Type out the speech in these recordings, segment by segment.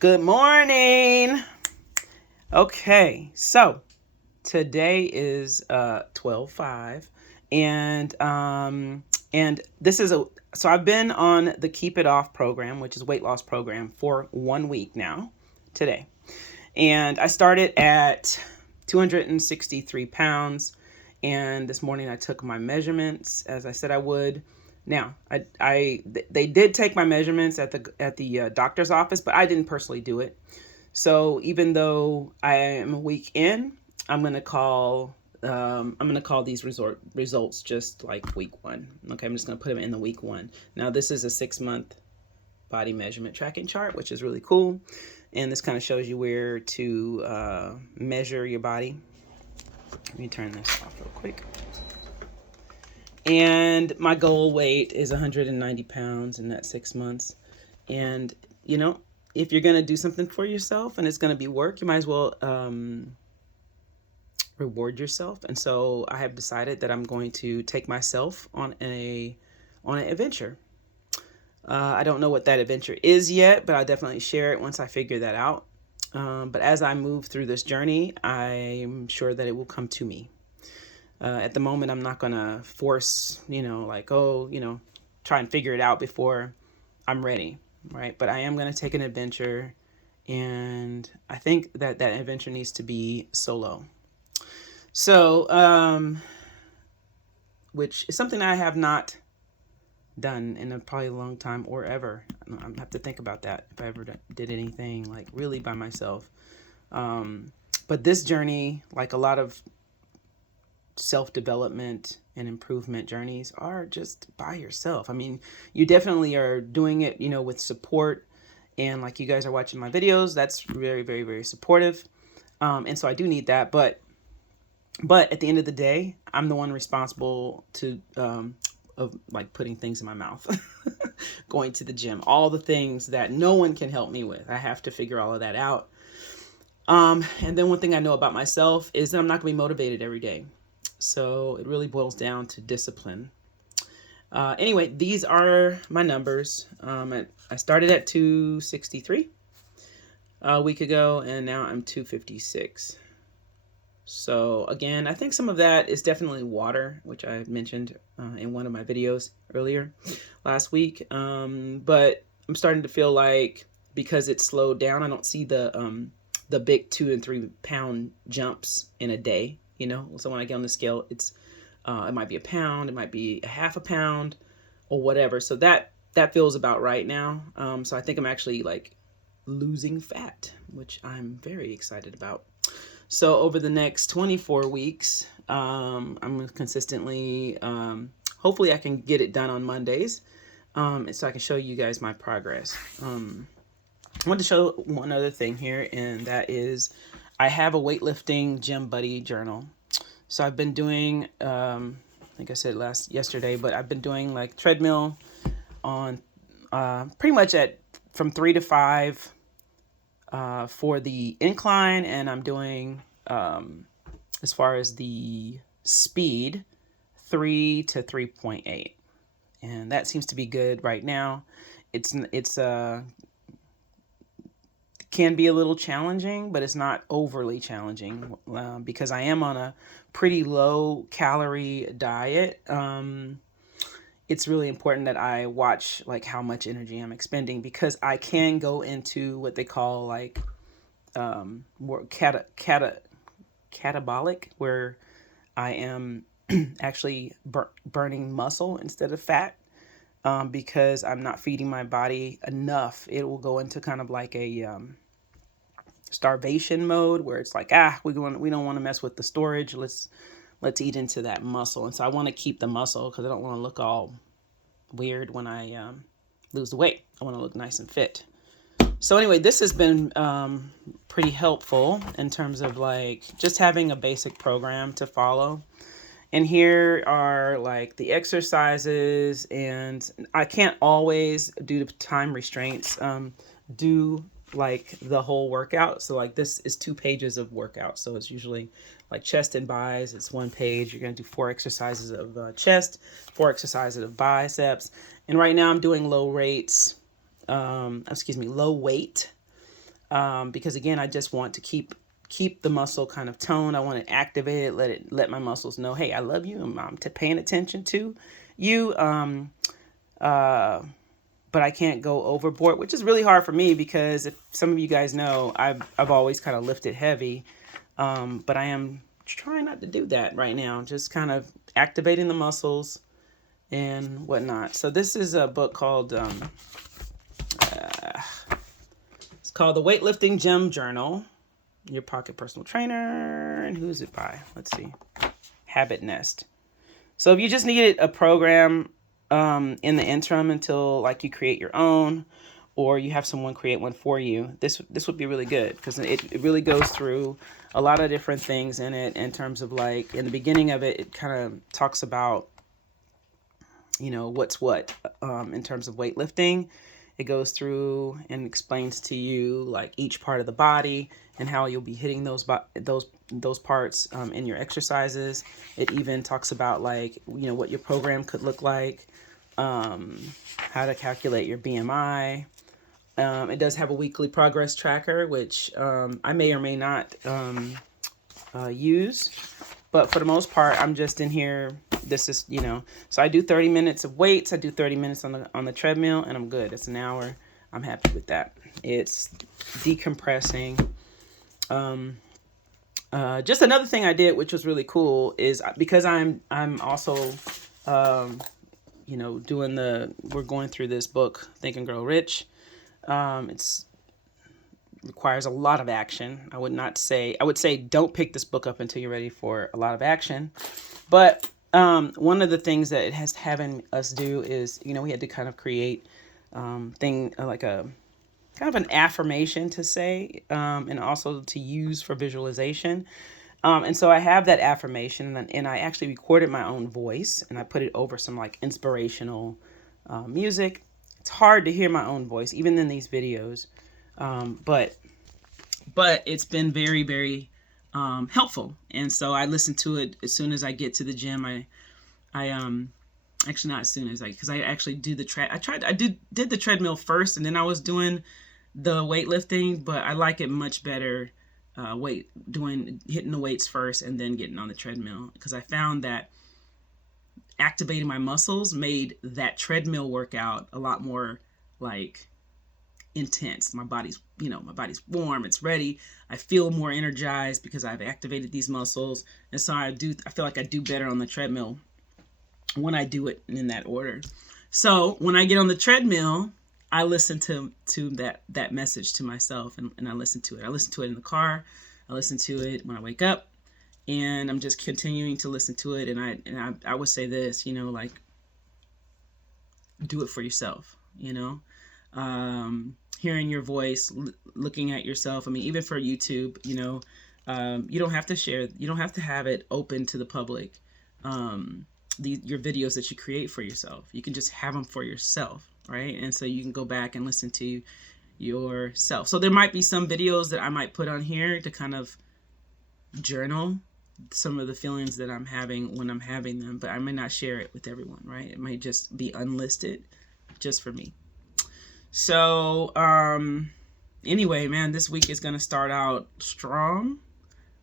Good morning. Okay, so today is 12/5, and this is a so I've been on the Keep It Off program, which is weight loss program, for 1 week now today. And I started at 263 pounds, and this morning I took my measurements as I said I would. Now, they did take my measurements at the doctor's office, but I didn't personally do it. So even though I am a week in, I'm gonna call these results just like week one. Okay, I'm just gonna put them in the week one. Now this is a 6-month body measurement tracking chart, which is really cool, and this kind of shows you where to measure your body. Let me turn this off real quick. And my goal weight is 190 pounds in that 6 months. And, if you're going to do something for yourself and it's going to be work, you might as well reward yourself. And so I have decided that I'm going to take myself on an adventure. I don't know what that adventure is yet, but I'll definitely share it once I figure that out. But as I move through this journey, I'm sure that it will come to me. At the moment, I'm not going to force, try and figure it out before I'm ready, right? But I am going to take an adventure, and I think that adventure needs to be solo. So, which is something I have not done in probably a long time or ever. I have to think about that if I ever did anything like really by myself. But this journey, like a lot of self-development and improvement journeys, are just by yourself. I mean, you definitely are doing it, with support, and like you guys are watching my videos, that's very, very, very supportive. And so I do need that, but at the end of the day, I'm the one responsible of like putting things in my mouth, going to the gym, all the things that no one can help me with. I have to figure all of that out. And then one thing I know about myself is that I'm not going to be motivated every day. So it really boils down to discipline. Anyway, these are my numbers. I started at 263 a week ago, and now I'm 256. So again, I think some of that is definitely water, which I mentioned in one of my videos earlier last week. But I'm starting to feel like, because it's slowed down, I don't see the big 2 and 3 pound jumps in a day. So when I get on the scale, it might be a pound, it might be a half a pound, or whatever. So that feels about right now. So I think I'm actually like losing fat, which I'm very excited about. So over the next 24 weeks, I'm going to consistently, hopefully I can get it done on Mondays, so I can show you guys my progress. I want to show one other thing here, and that is I have a weightlifting gym buddy journal. So I've been doing, I think I said yesterday, but I've been doing like treadmill on pretty much from 3 to 5 for the incline, and I'm doing, as far as the speed, 3 to 3.8, and that seems to be good right now. It's can be a little challenging, but it's not overly challenging, because I am on a pretty low calorie diet. It's really important that I watch like how much energy I'm expending, because I can go into what they call like more catabolic, where I am actually burning muscle instead of fat, because I'm not feeding my body enough. It will go into kind of like a starvation mode, where it's like, we don't want to mess with the storage. Let's eat into that muscle. And so I want to keep the muscle, because I don't want to look all weird when I lose the weight. I want to look nice and fit. So anyway, this has been pretty helpful in terms of like just having a basic program to follow. And here are like the exercises, and I can't always, due to time restraints, do like the whole workout. So like this is 2 pages of workout. So it's usually like chest and biceps. It's 1 page. You're going to do 4 exercises of chest, 4 exercises of biceps. And right now I'm doing low weight because again, I just want to keep the muscle kind of toned. I want to activate it, let my muscles know, hey, I love you, and I'm paying attention to you. But I can't go overboard, which is really hard for me because if some of you guys know, I've always kind of lifted heavy, but I am trying not to do that right now. Just kind of activating the muscles and whatnot. So this is a book called it's called The Weightlifting Gym Journal, Your Pocket Personal Trainer. And who's it by? Let's see. Habit Nest. So if you just needed a program in the interim until like you create your own, or you have someone create one for you, this would be really good, because it really goes through a lot of different things in it, in terms of like, in the beginning of it, it kind of talks about, you know, what's what in terms of weightlifting. It goes through and explains to you like each part of the body and how you'll be hitting those parts in your exercises. It even talks about like, you know, what your program could look like, how to calculate your BMI. It does have a weekly progress tracker, which I may or may not use, but for the most part, I'm just in here. This is, you know, so I do 30 minutes of weights. I do 30 minutes on the treadmill, and I'm good. It's an hour. I'm happy with that. It's decompressing. Just another thing I did, which was really cool, is because I'm also, you know, we're going through this book, Think and Grow Rich. It's requires a lot of action. I would say don't pick this book up until you're ready for a lot of action. But one of the things that it has having us do is, you know, we had to kind of create like a kind of an affirmation to say, and also to use for visualization. And so I have that affirmation, and I actually recorded my own voice, and I put it over some like inspirational music. It's hard to hear my own voice, even in these videos. But it's been very, very helpful. And so I listen to it as soon as I get to the gym. I actually not as soon as because I actually do I did the treadmill first, and then I was doing the weightlifting, but I like it much better hitting the weights first and then getting on the treadmill, because I found that activating my muscles made that treadmill workout a lot more like intense. My body's warm, it's ready. I feel more energized because I've activated these muscles. And so I feel like I do better on the treadmill when I do it in that order. So when I get on the treadmill, I listen to that message to myself, and I listen to it. I listen to it in the car. I listen to it when I wake up, and I'm just continuing to listen to it. And I would say this, you know, like, do it for yourself, you know, hearing your voice, looking at yourself. I mean, even for YouTube, you know, you don't have to share, you don't have to have it open to the public. Your videos that you create for yourself, you can just have them for yourself, right? And so you can go back and listen to yourself. So there might be some videos that I might put on here to kind of journal some of the feelings that I'm having when I'm having them, but I may not share it with everyone, right? It might just be unlisted just for me. So anyway, man, this week is going to start out strong.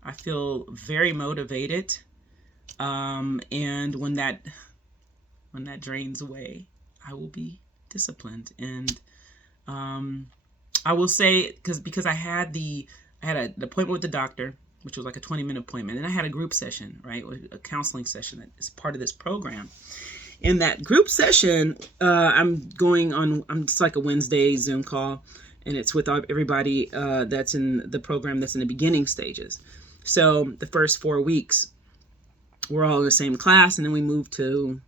I feel very motivated. And when that drains away, I will be disciplined. And I will say, because I had an appointment with the doctor, which was like a 20-minute appointment, and I had a group session, right, a counseling session that is part of this program. In that group session, it's like a Wednesday Zoom call, and it's with everybody that's in the program that's in the beginning stages. So the first 4 weeks, we're all in the same class, and then we move to,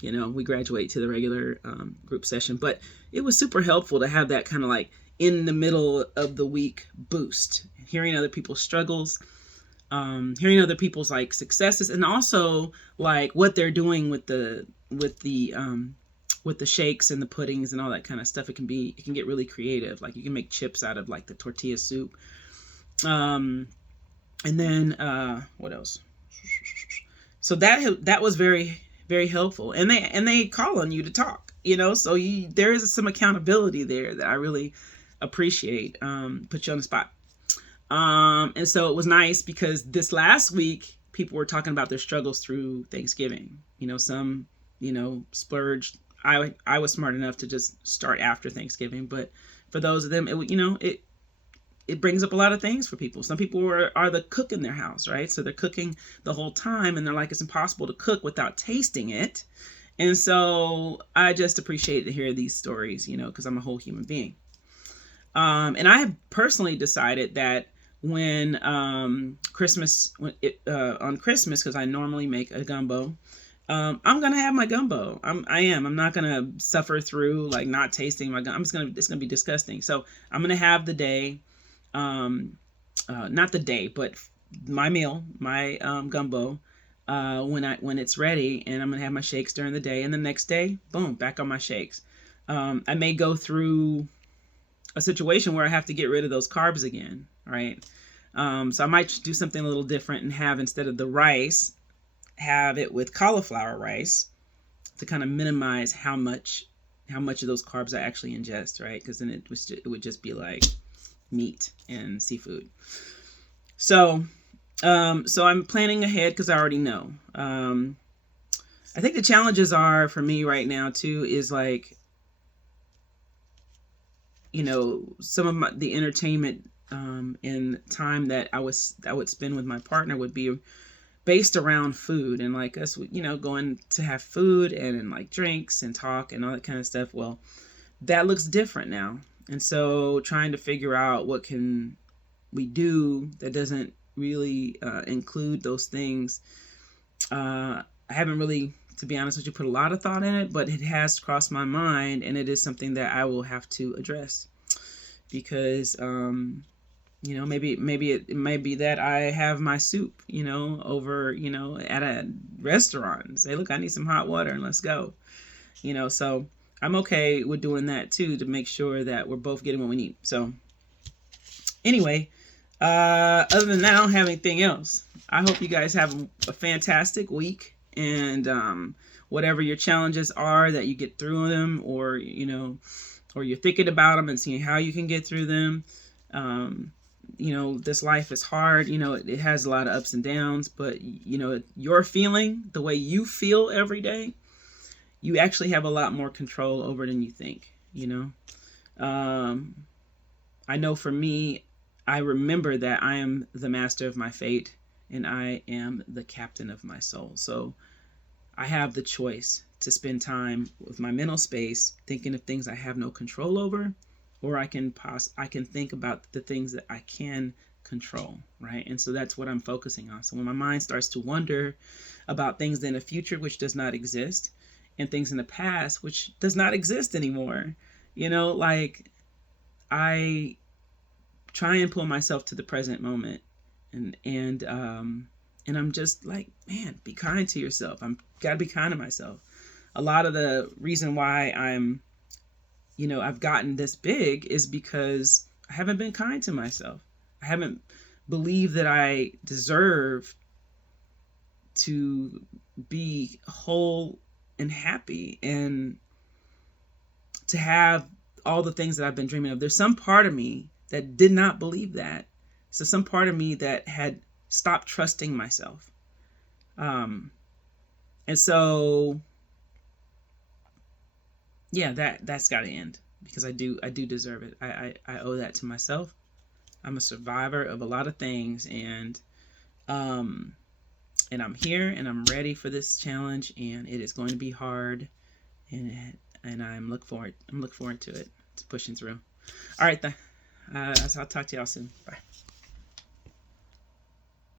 you know, we graduate to the regular group session. But it was super helpful to have that kind of like in the middle of the week boost, hearing other people's struggles, hearing other people's like successes, and also like what they're doing with the shakes and the puddings and all that kind of stuff. It can get really creative. Like you can make chips out of like the tortilla soup. And then what else? So that was very, very helpful. And they call on you to talk, you know, so there is some accountability there that I really appreciate, put you on the spot. And so it was nice because this last week, people were talking about their struggles through Thanksgiving. Some, splurged. I was smart enough to just start after Thanksgiving, but for those of them, it brings up a lot of things for people. Some people are the cook in their house, right? So they're cooking the whole time, and they're like, it's impossible to cook without tasting it. And so I just appreciate to hear these stories, because I'm a whole human being. And I have personally decided that when Christmas, on Christmas, because I normally make a gumbo, I'm gonna have my gumbo. I'm not gonna suffer through like not tasting my gumbo. It's gonna be disgusting. So I'm gonna have the day, not the day, but my meal, my gumbo, when it's ready, and I'm gonna have my shakes during the day, and the next day, boom, back on my shakes. I may go through a situation where I have to get rid of those carbs again, right? So I might do something a little different and have, instead of the rice, have it with cauliflower rice to kind of minimize how much of those carbs I actually ingest, right? Because then it would just be like meat and seafood. So I'm planning ahead because I already know. I think the challenges are for me right now too is like, some of the entertainment and time that I would spend with my partner would be based around food, and like us, going to have food and like drinks and talk and all that kind of stuff. Well, that looks different now. And so trying to figure out what can we do that doesn't really include those things. I haven't really, to be honest with you, put a lot of thought in it, but it has crossed my mind, and it is something that I will have to address because, maybe it may be that I have my soup, over, at a restaurant and say, look, I need some hot water and let's go, so I'm okay with doing that too, to make sure that we're both getting what we need. So anyway, other than that, I don't have anything else. I hope you guys have a fantastic week, and whatever your challenges are, that you get through them, or or you're thinking about them and seeing how you can get through them. This life is hard. It has a lot of ups and downs, but your feeling, the way you feel every day, you actually have a lot more control over than you think. I know for me, I remember that I am the master of my fate, and I am the captain of my soul. So I have the choice to spend time with my mental space thinking of things I have no control over, or I can think about the things that I can control, right? And so that's what I'm focusing on. So when my mind starts to wonder about things in the future which does not exist, and things in the past which does not exist anymore, like I try and pull myself to the present moment, and I'm just like, man, be kind to yourself. I'm gotta be kind to myself. A lot of the reason why I've gotten this big is because I haven't been kind to myself. I haven't believed that I deserve to be whole and happy and to have all the things that I've been dreaming of. There's some part of me that did not believe that. So some part of me that had stopped trusting myself. And so, yeah, that's got to end, because I do deserve it. I owe that to myself. I'm a survivor of a lot of things, and I'm here and I'm ready for this challenge, and it is going to be hard, and I'm looking forward to it, to pushing through. All right, I'll talk to y'all soon. Bye.